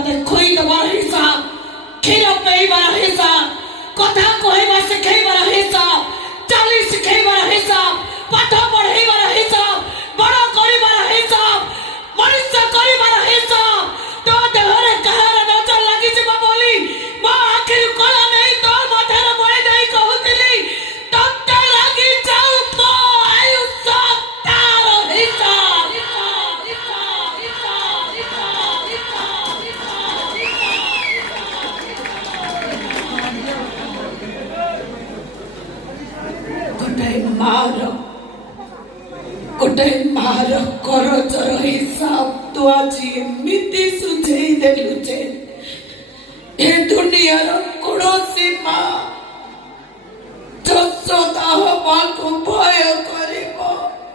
तते खोई दबार हिसाब खीर पेइबार हिसाब कथा कहवा शिखेबार हिसाब चाली शिखेबार हिसाब पाठ पढ़ेबार हिसाब बड़ करिबार हिसाब मनुष्य करिबार हिसाब तो देहरे कहार नजर लागि जिबा बोली मो आखिर कला नहीं तो मथर बळे नहीं कहउतिली तत्ते लागि जाऊ तो आयुष तार हिसाब गोटे मार करजर हिसाब तू आज एमती सुझे देलु जे ए दुनियार कौन माँ जसोदा हवा को भय